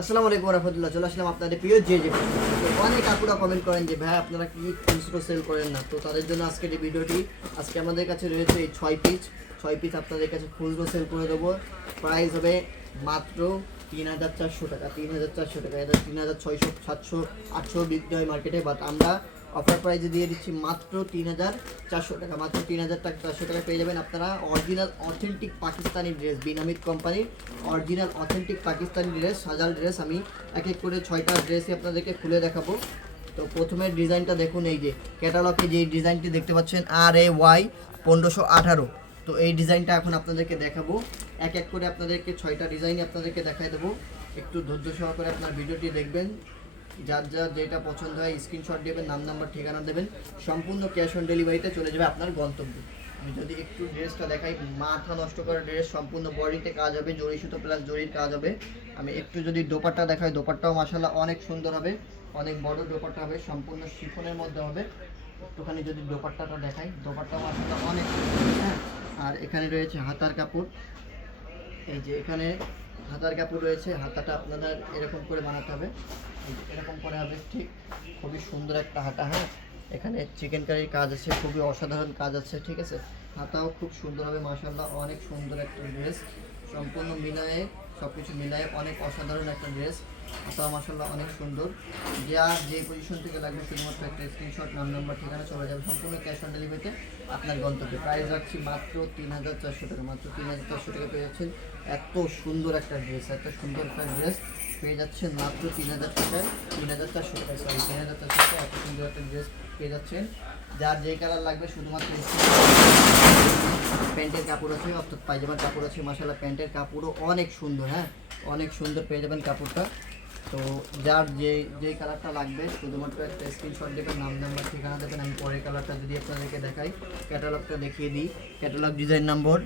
আসসালামু আলাইকুম রাহমাতুল্লাহ। চলে আসলাম আপনাদের প্রিয় যে অনেক আপুরা কমেন্ট করেন যে ভাই আপনারা কি খুচরো সেল করেন না, তো তাদের জন্য আজকের এই ভিডিওটি। আজকে আমাদের কাছে রয়েছে এই 6 পিস আপনাদের কাছে খুচরো সেল করে দেবো। প্রাইস হবে মাত্র 3,400 টাকা। 3,400 টাকা, এটা 3,600, 700, 800 বিক্রি হয় মার্কেটে, বাট আমরা অফার প্রাইসে দিয়ে দিচ্ছি মাত্র 3,400 টাকা। মাত্র 3,400 টাকা পেয়ে যাবেন আপনারা অরিজিনাল অথেন্টিক পাকিস্তানি ড্রেস, বিনামিত কোম্পানির অরিজিনাল অথেন্টিক পাকিস্তানি ড্রেস, সাজাল ড্রেস। আমি এক এক করে 6টা ড্রেসই আপনাদেরকে খুলে দেখাবো। তো প্রথমে ডিজাইনটা দেখুন, এই যে ক্যাটালগে যে ডিজাইনটি দেখতে পাচ্ছেন RAY 1518, তো এই ডিজাইনটা এখন আপনাদেরকে দেখাবো। এক এক করে আপনাদেরকে 6টা ডিজাইনই আপনাদেরকে দেখাই দেবো। একটু ধৈর্য সহকারে আপনার ভিডিওটি দেখবেন। যার যার যেটা পছন্দ হয় স্ক্রিনশট দেবেন, নাম নাম্বার ঠিকানা দেবেন, সম্পূর্ণ ক্যাশ অন ডেলিভারিতে চলে যাবে আপনার গন্তব্যে। আমি যদি একটু ড্রেসটা দেখাই, মাথা নষ্ট করা ড্রেস, সম্পূর্ণ বডিতে কাজ হবে, জরি সুতো প্লাস জরির কাজ হবে। আমি একটু যদি দোপাট্টা দেখাই, দোপাট্টাও মাশাআল্লাহ অনেক সুন্দর হবে, অনেক বড় দোপাট্টা হবে, সম্পূর্ণ শিফনের মধ্যে হবে। একটুখানি যদি দোপাট্টাটা দেখাই, দোপাট্টাও মাশাআল্লাহ অনেক সুন্দর, হ্যাঁ। আর এখানে রয়েছে হাতার কাপড়, এই যে এখানে হাতার কাপড় রয়েছে। হাতাটা আপনাদের এরকম করে বানাতে হবে, এরকম করে হবে, ঠিক খুবই সুন্দর একটা হাতা, হ্যাঁ। এখানে চিকেন কারির কাজ আছে, খুবই অসাধারণ কাজ আছে, ঠিক আছে। হাতাও খুব সুন্দর হবে মাশাআল্লাহ, অনেক সুন্দর একটা ড্রেস, সম্পূর্ণ মিলায়ে সব কিছু মিলায়ে অনেক অসাধারণ একটা ড্রেস। হাতাও মাশাআল্লাহ অনেক সুন্দর। যার যে পজিশন থেকে লাগবে শুধুমাত্র একটা স্ক্রিনশট, নাম নাম্বার ঠিকানা চলে যাবে, সম্পূর্ণ ক্যাশ অন ডেলিভারিতে আপনার গন্তব্যে। প্রাইস রাখছি মাত্র 3,400 টাকা। মাত্র 3,400 টাকা পেয়ে যাচ্ছেন এত সুন্দর একটা ড্রেস, এত সুন্দর একটা ড্রেস পেয়ে যাচ্ছেন মাত্র 3,000 টাকায়, 3,400 টাকায়, সরি 3,400 টাকায় এত সুন্দর একটা ড্রেস পেয়ে যাচ্ছেন। যার যেই কালার লাগবে শুধুমাত্র প্যান্টের কাপড় আছে, অর্থাৎ পায়জামার কাপড় আছে মাশাআল্লাহ, প্যান্টের কাপড়ও অনেক সুন্দর, হ্যাঁ, অনেক সুন্দর পেয়ে যাবেন কাপড়টা। তো যার যেই কালারটা লাগবে শুধুমাত্র একটা স্ক্রিনশট দেবেন, নাম নাম্বার ঠিকানা দেবেন। আমি পরের কালারটা যদি আপনাদেরকে দেখাই, ক্যাটালগটা দেখিয়ে দিই। ক্যাটালগ ডিজাইন নম্বর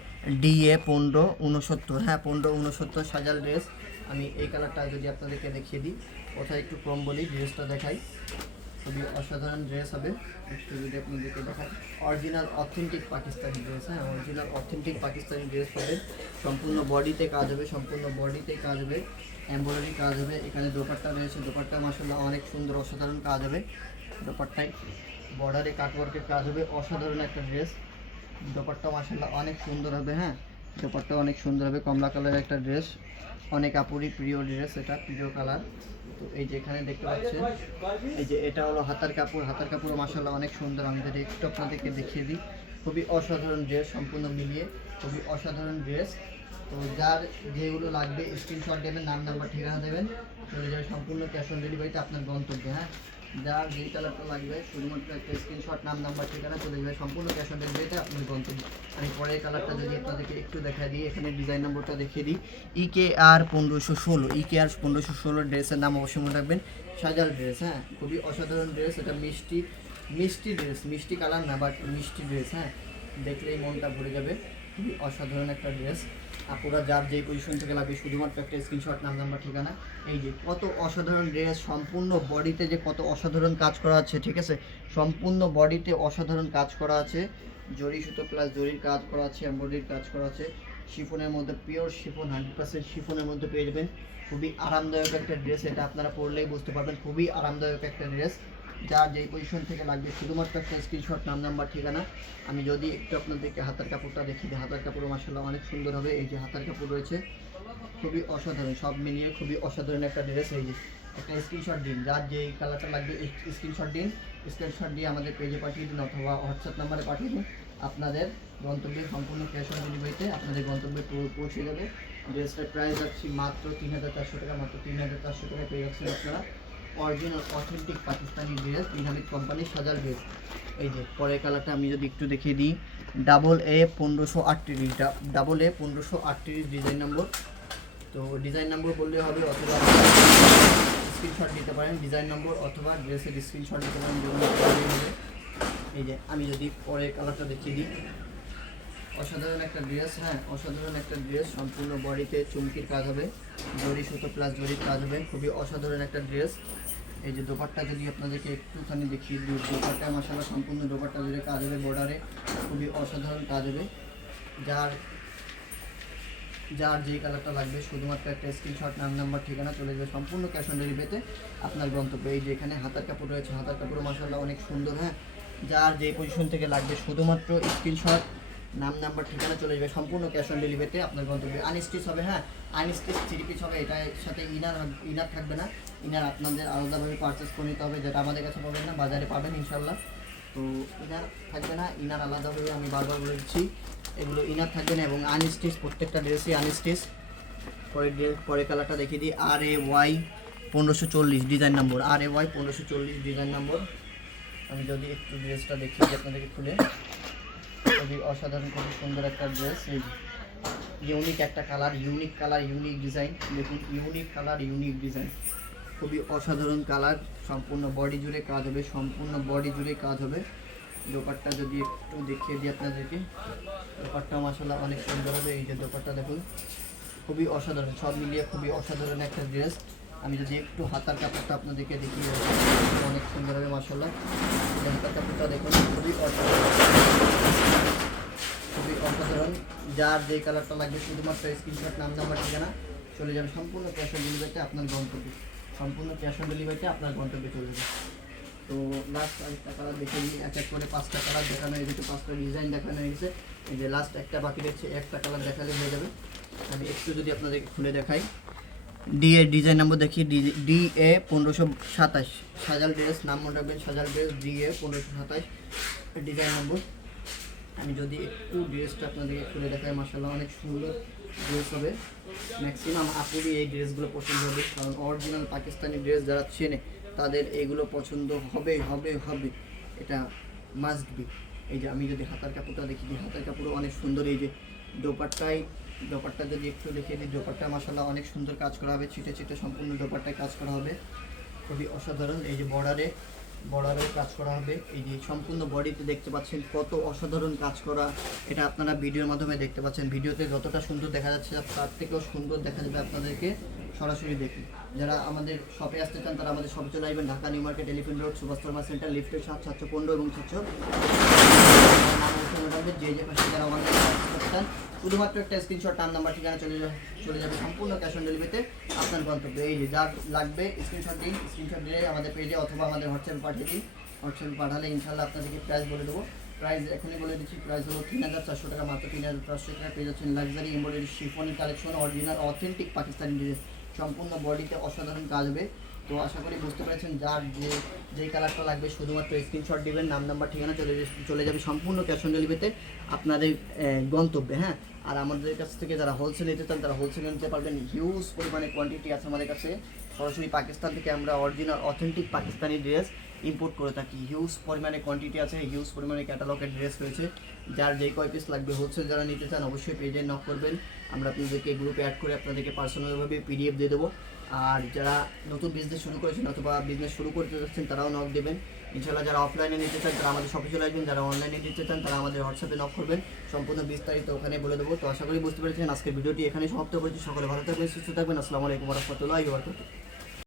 DA 1569, হ্যাঁ 1569 সাজাল ড্রেস। আমি এই কালারটা যদি আপনাদেরকে দেখিয়ে দিই, কোথায় একটু কম বলি, ড্রেসটা দেখাই, খুবই অসাধারণ ড্রেস হবে। একটু যদি আপনাদেরকে দেখাই, অরিজিনাল অথেন্টিক পাকিস্তানি ড্রেস, হ্যাঁ, অরিজিনাল অথেন্টিক পাকিস্তানি ড্রেস হবে। সম্পূর্ণ বডিতে কাজ হবে, সম্পূর্ণ বডিতে কাজ হবে, এমব্রয়ডারি কাজ হবে। এখানে দোপাট্টা রয়েছে, দোপাট্টা মাশাআল্লাহ অনেক সুন্দর অসাধারণ কাজ হবে। দোপাট্টায় বর্ডারে কাটওয়ার্কের কাজ হবে, অসাধারণ একটা ড্রেস। দোপাট্টা মাশাআল্লাহ অনেক সুন্দর হবে, হ্যাঁ, দোপাট্টা অনেক সুন্দর হবে। কমলা কালারের একটা ড্রেস, অনেক আপুরই প্রিয় ড্রেস, এটা প্রিয় কালার। তো এই যে এখানে দেখতে পাচ্ছেন, এই যে এটা হলো হাতার কাপড়, হাতার কাপড়ও মাশাআল্লাহ অনেক সুন্দর। আমি যদি একটু আপনাদেরকে দেখিয়ে দিই, খুবই অসাধারণ ড্রেস, সম্পূর্ণ মিলিয়ে খুবই অসাধারণ ড্রেস। তো যার যেগুলো লাগবে স্ক্রিনশট দেবেন, নাম নাম্বার ঠিকানা দেবেন, চলে যাবে সম্পূর্ণ ক্যাশ অন ডেলিভারিতে আপনার গন্তব্যে, হ্যাঁ। যার যেই কালারটা লাগবে শুধুমাত্র একটা স্ক্রিনশট, নাম নাম্বার ঠিকানা চলে যাবে সম্পূর্ণ ক্যাশ অন ডেলিভারিতে আপনার গন্তব্যে। আমি পরের কালারটা যদি আপনাদেরকে একটু দেখা দিই, এখানে ডিজাইন নম্বরটা দেখিয়ে দিই, EKR 1516, EKR 1516 ড্রেসের নাম অবশ্যই মনে রাখবেন, সাজাল ড্রেস, হ্যাঁ, খুবই অসাধারণ ড্রেস। এটা মিষ্টি মিষ্টি ড্রেস, মিষ্টি কালার না, বাট মিষ্টি ড্রেস, হ্যাঁ, দেখলেই মনটা ভরে যাবে, খুবই অসাধারণ একটা ড্রেস। আপুরা যার যেই পজিশন থেকে লাগবে শুধুমাত্র একটা স্ক্রিনশট, নাম নাম্বার ঠিকানা। এই যে কত অসাধারণ ড্রেস, সম্পূর্ণ বডিতে যে কত অসাধারণ কাজ করা আছে, ঠিক আছে, সম্পূর্ণ বডিতে অসাধারণ কাজ করা আছে, জরি সুতো প্লাস জরির কাজ করা আছে, এমব্রয়ডারির কাজ করা আছে, শিফনের মধ্যে পিওর শিফন, 100% শিফনের মধ্যে পেয়ে যাবেন। খুবই আরামদায়ক একটা ড্রেস, এটা আপনারা পরলেই বুঝতে পারবেন, খুবই আরামদায়ক একটা ড্রেস। যার যেই পজিশন থেকে লাগবে শুধুমাত্র একটা স্ক্রিনশট, নাম নাম্বার ঠিকানা। আমি যদি একটু আপনাদেরকে হাতার কাপড়টা দেখিয়ে দিই, হাতার কাপড়ও মাশাআল্লাহ অনেক সুন্দর হবে। এই যে হাতার কাপড় রয়েছে, খুবই অসাধারণ, সব মিলিয়ে খুবই অসাধারণ একটা ড্রেস। এই যে একটা স্ক্রিনশট দিন, যার যেই কালারটা লাগবে স্ক্রিনশট দিন, স্ক্রিনশট দিয়ে আমাদের পেজে পাঠিয়ে দিন অথবা হোয়াটসঅ্যাপ নাম্বারে পাঠিয়ে দিন। আপনাদের গন্তব্যে সম্পূর্ণ ক্যাশ অন ডেলিভারিতে আপনাদের গন্তব্যে পৌঁছে যাবে। ড্রেসটার প্রাইস রাখছি মাত্র 3,400 টাকা। মাত্র 3,400 টাকায় পেয়ে যাচ্ছেন আপনারা অরিজিনাল অথেন্টিক পাকিস্তানি ড্রেস, বিনামিত কোম্পানির সাজাল ড্রেস। এই যে পরের কালারটা আমি যদি একটু দেখিয়ে দিই, AA 1538, AA 1538 ডিজাইন নম্বর। তো ডিজাইন নম্বর বললে হবে, অথবা স্ক্রিনশট দিতে পারেন ডিজাইন নম্বর, অথবা ড্রেসের স্ক্রিনশট দিতে পারেন, হবে। এই যে আমি যদি পরের কালারটা দেখিয়ে দিই, অসাধারণ একটা ড্রেস, হ্যাঁ, অসাধারণ একটা ড্রেস, সম্পূর্ণ বডিতে চুমকির কাজ হবে, জরি সুতো প্লাস জরির কাজ হবে, খুবই অসাধারণ একটা ড্রেস। এই যে দোপাট্টা যদি আপনাদেরকে একটুখানি দেখিয়ে দিই, দোপাট্টা মাশাআল্লাহ সম্পূর্ণ দোপাট্টা জুড়ে কাজ হবে, বর্ডারে খুবই অসাধারণ কাজ হবে। যার যার যেই কালারটা লাগবে শুধুমাত্র একটা স্ক্রিনশট, নাম নাম্বার ঠিকানা, চলে যাবে সম্পূর্ণ ক্যাশ অন ডেলিভারিতে আপনার গন্তব্যে। এই যে এখানে হাতার কাপড় রয়েছে, হাতার কাপড় মাশাআল্লাহ অনেক সুন্দর। হ্যাঁ, যার যেই পজিশন থেকে লাগবে শুধুমাত্র স্ক্রিনশট, নাম নাম্বার ঠিকানা, চলে যাবে সম্পূর্ণ ক্যাশ অন ডেলিভারিতে আপনার গন্তব্যে। আনস্টিচ হবে, হ্যাঁ আনস্টিচ 3 পিস হবে, এটার সাথে ইনার থাকবে না। ইনার আপনাদের আলাদাভাবে পারচেস করে নিতে হবে, যেটা আমাদের কাছে পাবেন না, বাজারে পাবেন ইনশাল্লাহ। তো ইনার থাকবে না, ইনার আলাদাভাবে, আমি বারবার বলে দিচ্ছি এগুলো ইনার থাকবে না। এবং আনস্টিচ, প্রত্যেকটা ড্রেসই আনস্টিচ। পরে কালারটা দেখিয়ে দিই, RAY 1540 ডিজাইন নম্বর, RAY 1540 ডিজাইন নম্বর। আমি যদি একটু ড্রেসটা দেখিয়ে দিই আপনাদেরকে খুলে, খুবই অসাধারণ, খুবই সুন্দর একটা ড্রেস। এই ইউনিক একটা colour, unique colour, unique design. দেখুন ইউনিক কালার, ইউনিক ডিজাইন, খুবই অসাধারণ কালার। সম্পূর্ণ বডি জুড়ে কাজ হবে, সম্পূর্ণ বডি জুড়ে কাজ হবে। দোপাট্টা যদি একটু দেখিয়ে দিই আপনাদেরকে, দোপাট্টা মাশাআল্লাহ অনেক সুন্দর হবে। এই যে দোপাট্টা দেখুন, খুবই অসাধারণ, সব মিলিয়ে খুবই অসাধারণ একটা ড্রেস। আমি যদি একটু হাতার কাপড়টা আপনাদেরকে দেখিয়ে অনেক সুন্দর হবে মাশাআল্লাহ। হাতার কাপড়টা দেখুন, খুবই অসাধারণ, খুবই অসাধারণ। যার যেই কালারটা লাগবে শুধুমাত্র স্ক্রিনশট, নাম নাম্বার ঠিকানা, চলে যাবে সম্পূর্ণ ক্যাশ অন ডেলিভারিতে আপনার গন্তব্যে। সম্পূর্ণ ক্যাশ অন ডেলিভারিতে আপনার গন্তব্যে চলে যাবে। তো লাস্ট আরেকটা কালার দেখে নিই, এক এক করে 5টা কালার দেখানো হয়ে গেছে, 5টা ডিজাইন দেখানো হয়ে গেছে। এই যে লাস্ট একটা বাকি রয়েছে, একটা কালার দেখালে হয়ে যাবে। আমি একটু যদি আপনাদেরকে খুলে দেখাই, DA ডিজাইন নাম্বার দেখি, DA 1527 সাজাল ড্রেস, নাম মনে রাখবেন সাজাল ড্রেস, DA 1527 ডিজাইন নম্বর। আমি যদি একটু ড্রেসটা আপনাদেরকে খুলে দেখাই, মাশাআল্লাহ অনেক সুন্দর ড্রেস হবে। ম্যাক্সিমাম আপুরই এই ড্রেসগুলো পছন্দ হবে, কারণ অরিজিনাল পাকিস্তানি ড্রেস যারা চেনে তাদের এইগুলো পছন্দ হবে হবে হবে, এটা মাস্ট বি। এই যে আমি যদি হাতার কাপড়টা দেখি, হাতার কাপড়ও অনেক সুন্দর। এই যে দোপাট্টা যদি একটু দেখিয়ে দিই, দোপাট্টা মাশাআল্লাহ অনেক সুন্দর কাজ করা হবে, ছিটে ছিটে সম্পূর্ণ দোপাট্টায় কাজ করা হবে, খুবই অসাধারণ। এই যে বর্ডারেও কাজ করা হবে। এই যে সম্পূর্ণ বডিতে দেখতে পাচ্ছেন কত অসাধারণ কাজ করা, এটা আপনারা ভিডিওর মাধ্যমে দেখতে পাচ্ছেন। ভিডিওতে যতটা সুন্দর দেখা যাচ্ছে তার থেকেও সুন্দর দেখা যাবে আপনাদেরকে সরাসরি দেখে। যারা আমাদের শপে আসতে চান তারা আমাদের শপে চলে আসবেন, Dhaka new market, elephant road, Subhash pharma centre, লিফটের 7, 715 এবং 700। যে পাশে যারা আমাদের চান শুধুমাত্র একটা স্ক্রিনশট, নাম নাম্বার ঠিকানা, চলে যাবে সম্পূর্ণ ক্যাশ অন ডেলিভারিতে আপনার গন্তব্যে। এই যে যার লাগবে স্ক্রিনশট দিন, স্ক্রিনশট দিয়ে আমাদের পেজে অথবা আমাদের হোয়াটসঅ্যাপে পাঠিয়ে দিন। হোয়াটসঅ্যাপে পাঠালে ইনশাআল্লাহ আপনাদেরকে প্রাইস বলে দেবো। প্রাইস এখনই বলে দিচ্ছি, প্রাইস হলো 3400 টাকা, মাত্র 3400 টাকা পেয়ে যাচ্ছেন লাক্সারি এমব্রয়ডারি শিফনি collection, original authentic Pakistani dress, সম্পূর্ণ বডিতে অসাধারণ কাজ হবে। তো আশা করি বুঝতে পেরেছেন, যার যেই কালারটা লাগবে শুধুমাত্র স্ক্রিনশট দিবেন, নাম নাম্বার ঠিকানা, চলে যাবে সম্পূর্ণ ক্যাশ অন ডেলিভারিতে আপনাদের গন্তব্যে। হ্যাঁ, আর আমাদের কাছ থেকে যারা হোলসেল নিতে চান তারা হোলসেল নিতে পারবেন। হিউজ পরিমাণে কোয়ান্টিটি আছে আমাদের কাছে, সরাসরি পাকিস্তান থেকে আমরা original authentic Pakistani dress import করে থাকি। হিউজ পরিমাণে কোয়ান্টিটি আছে, হিউজ পরিমাণে ক্যাটালগের ড্রেস রয়েছে। যার যেই কয় পিস লাগবে হোলসেল যারা নিতে চান অবশ্যই পেজে নক করবেন, আমরা আপনাদেরকে গ্রুপে অ্যাড করে আপনাদেরকে পার্সোনালভাবে PDF দিয়ে দেবো। আর যারা নতুন বিজনেস শুরু করেছেন অথবা বিজনেস শুরু করতে যাচ্ছেন তারাও নক দেবেন ইনশাআল্লাহ। যারা অফলাইনে নিতে চান তারা আমাদের শপে চলে আসবেন, যারা অনলাইনে নিতে চান তারা আমাদের হোয়াটসঅ্যাপে নক করবেন, সম্পূর্ণ বিস্তারিত ওখানে বলে দেবো। তো আশা করি বুঝতে পেরেছেন, আজকের ভিডিওটি এখানে সমাপ্ত করছি। সকলে ভালো থাকবেন, সুস্থ থাকবেন। আসসালামু আলাইকুম ওয়া রাহমাতুল্লাহি ওয়া বারাকাতুহু।